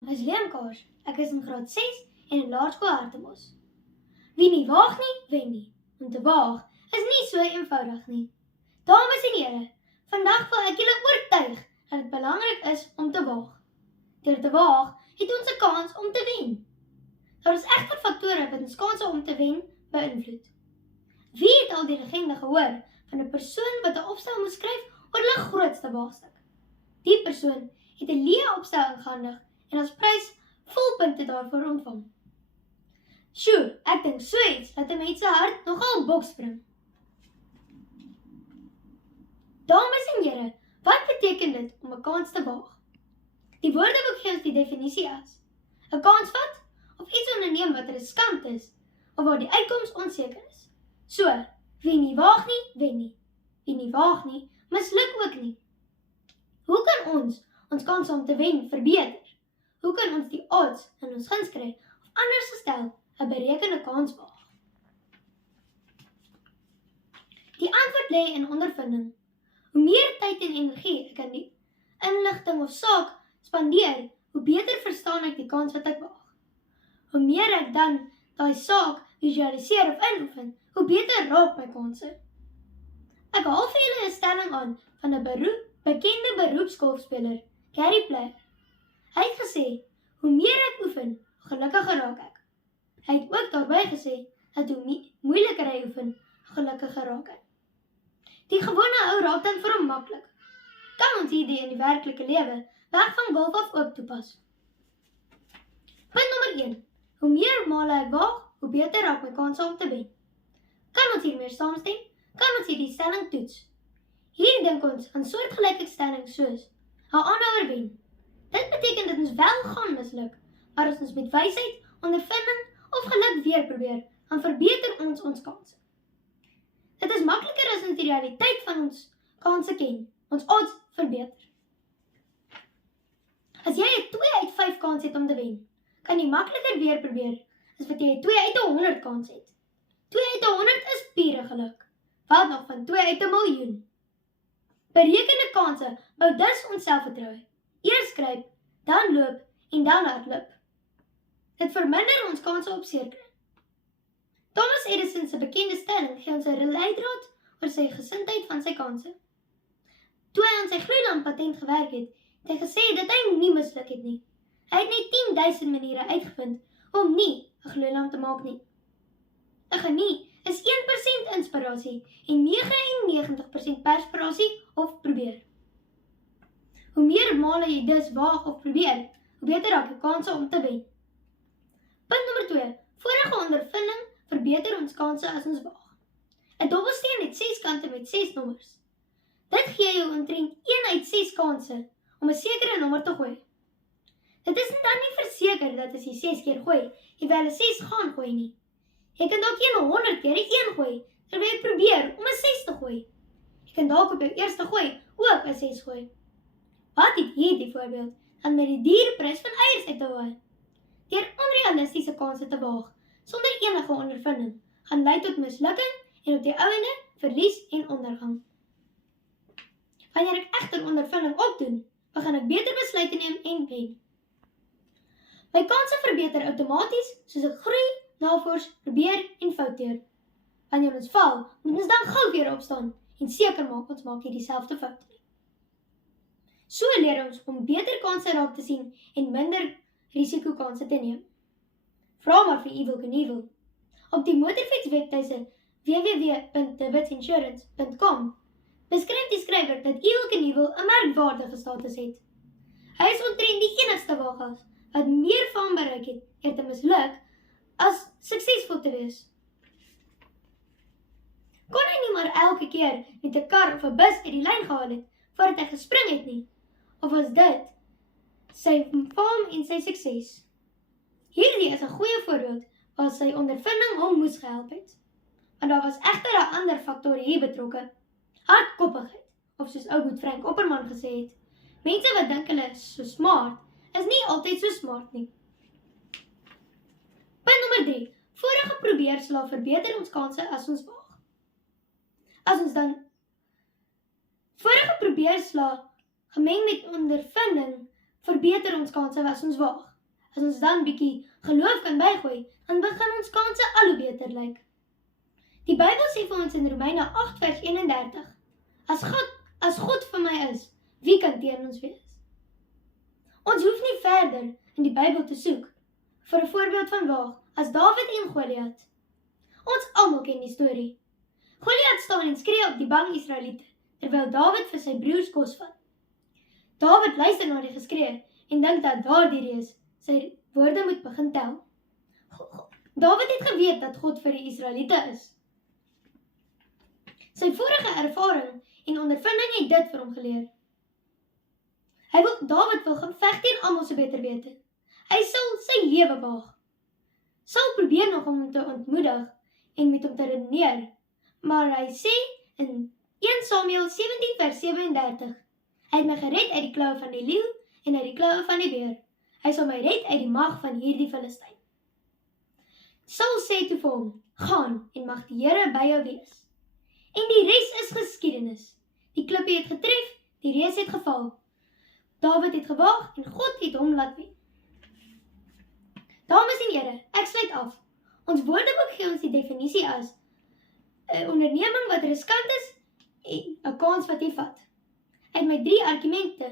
Ek is Leemkaars. Ek is in graad 6 en in Laerskool Hartebos. Wie nie waag nie, wen nie. Om te waag is nie so eenvoudig nie. Dames en here, vandag wil ek julle oortuig dat dit belangrik is om te waag. Deur te waag, het ons 'n kans om te wen. Daar is egter faktore wat ons kanse om te wen beïnvloed. Wie het al die legende gehoor van 'n persoon wat 'n opstel moes skryf oor hulle grootste waagstuk? Die persoon het 'n leë opstel ingehandig en as prys volpunte daarvoor ontvang. Sjoe, ek dink so iets dat 'n mens se hart nogal bok spring. Dames en here, wat beteken dit om 'n kans te waag? Die Woordeboek gee ons die definisie as 'n kans vat of iets onderneem wat riskant is of waar die uitkoms onseker is. So, wie nie waag nie, wen nie. Wie nie waag nie, misluk ook nie. Hoe kan ons kanse om te wen verbeter? Hoe kan ons die odds in ons guns kry of anders gestel 'n berekende kans waag? Die antwoord lê in ondervinding. Hoe meer tyd en energie ek aan die inligting of saak spandeer, hoe beter verstaan ek die kans wat ek waag. Hoe meer ek dan daai saak visualiseer of inoefen, hoe beter raak my kanse. Ek haal vir julle 'n stelling aan van 'n bekende beroepsgolfspeler, Gary Player. Hy het gesê, hoe meer ek oefen, hoe gelukkiger raak ek. Hy het ook daarby gesê, dat hoe moeiliker hy oefen, hoe gelukkiger raak hy. Die gewone ou raak dan vir hom maklik. Kan ons hierdie in die werklike lewe weg van golf af ook toepas? Punt nommer 1. Hoe meer male ek waag, hoe beter raak my kanse om te wen. Kan ons hiermee saamstem? Kan ons hierdie stelling toets? Hier dink ons aan soortgelyke stellings soos 'n aanhouer wen. Dit beteken dat ons wel gaan misluk, maar as ons met wysheid, ondervinding of geluk weer probeer, dan verbeter ons ons kanse. Dit is makliker as ons die realiteit van ons kanse ken, ons odds verbeter. As jy 'n 2 uit 5 kans het om te wen, kan jy makliker weer probeer as wat jy 'n 2 uit 100 kans het. 2 uit 100 is pure geluk. Wat nog van 2 uit 'n miljoen? Berekende kanse bou dus ons selfvertroue. Eers skryf, dan loop en dan hardloop. Dit verminder ons kanse op seerkry. Thomas Edison se bekende stelling gee ons 'n leidraad oor sy gesindheid van sy kanse. Toe hy aan sy gloeilamp patent gewerk het, het hy gesê dat hy nie misluk het nie. Hy het net 10.000 maniere uitgevind om nie 'n gloeilamp te maak nie. 'n Genie is 1% inspirasie en 99% perspirasie of probeer. Hoe meer male jy dus waag of probeer, hoe beter raak jou kanse om te wen. Punt nommer 2. Vorige ondervinding verbeter ons kanse as ons waag. 'n Dobbelsteen het 6 kante met 6 nommers. Dit gee jou omtrent 1 uit 6 kanse om 'n sekere nommer te gooi. Dit is dan nie verseker dat as jy 6 keer gooi, jy wel 'n 6 gaan gooi nie. Jy kan dalk 100 keer 'n 1 gooi, terwyl jy probeer om 'n 6 te gooi. Jy kan dalk op jou eerste gooi ook 'n 6 gooi. Wat het hierdie voorbeeld dan met die dierprys van eiers uit te haal? Deur onrealistiese kanse te waag, sonder enige ondervinding, gaan lei tot mislukking en op die einde verlies en ondergang. Wanneer ek egter ondervinding opdoen, begin ek beter besluite neem en wen. My kanse verbeter outomaties soos ek groei, navors, probeer en fouteer. Wanneer ons val, moet ons dan gou weer opstaan en seker maak ons maak nie dieselfde fout nie. So leer ons om beter kanse raak te sien en minder risikokanse te neem. Vra maar vir Evel Knievel. Op die motorfiets webtuise www.davidsinsurance.com beskryf die skrywer dat Evel Knievel 'n merkwaardige status het. Hy is omtrent die enigste waaggas wat meer faam bereik het deur te misluk as suksesvol te wees. Kon hy nie maar elke keer met 'n kar of 'n bus uit die lyn gehaal het voordat hy gespring het nie? Of was dit sy faam en sy sukses? Hierdie is 'n goeie voorbeeld waar sy ondervinding hom moes gehelp het. Maar daar was egter 'n ander faktor hier betrokke. Hardkoppigheid, of soos ou boet Frank Opperman gesê het, mense wat dink hulle is so smart, is nie altyd so smart nie. Punt nommer 3. Vorige probeerslae verbeter ons kanse as ons waag. As ons dan vorige probeerslae gemeng met ondervinding verbeter ons kanse as ons waag. As ons dan bietjie geloof kan bygooi, dan begin ons kanse al hoe beter lyk. Die Bybel sê vir ons in Romeine 8 vers 31, as God vir my is, wie kan teen ons wees? Ons hoef nie verder in die Bybel te soek vir 'n voorbeeld van waag as Dawid en Goliat. Ons almal ken die storie. Goliat staan en skree op die bang Israeliete, terwyl Dawid vir sy broers kos vat. Dawid luister na die geskree en dink dat daardie reus sy woorde moet begin tel. Dawid het geweet dat God vir die Israeliete is. Sy vorige ervaring en ondervinding het dit vir hom geleer. Dawid wil geveg teen almal se beter wete. Hy sal sy lewe waag. Saul probeer nog om hom te ontmoedig en met hom te redeneer, maar hy sê in 1 Samuel 17 vers 37, hy het my gered uit die kloue van die leeu en uit die kloue van die beer. Hy sal my red uit die mag van hierdie Filistyn. Saul sê toe vir hom, gaan en mag die Here by jou wees. En die res is geskiedenis. Die klippie het getref, die reus het geval. Dawid het gewaag en God het hom laat wen. Dames en here, ek sluit af. Ons woordeboek gee ons die definisie as 'n onderneming wat riskant is en 'n kans wat jy vat. Uit my 3 argumente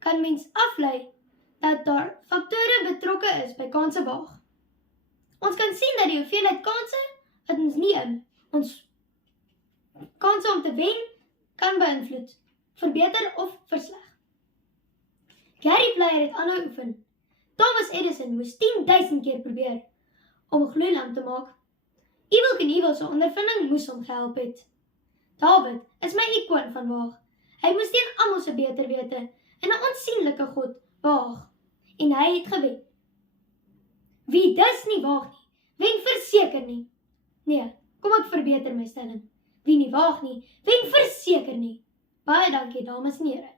kan mens aflei dat daar faktore betrokke is by kanse waag. Ons kan sien dat die hoeveelheid kanse wat ons neem, ons kanse om te wen, kan beïnvloed, verbeter of versleg. Gary Player het aanhou oefen. Thomas Edison moes 10.000 keer probeer om 'n gloeilamp te maak. Evel Knievel se ondervinding moes hom gehelp het. Dawid is my ikoon van waag. Hy moes teen almal se beter wete en 'n onsigbare God waag. En hy het gewen. Wie dus nie waag nie, wen verseker nie. Nee, kom ek verbeter my stelling. Wie nie waag nie, wen verseker nie. Baie dankie, dames en here.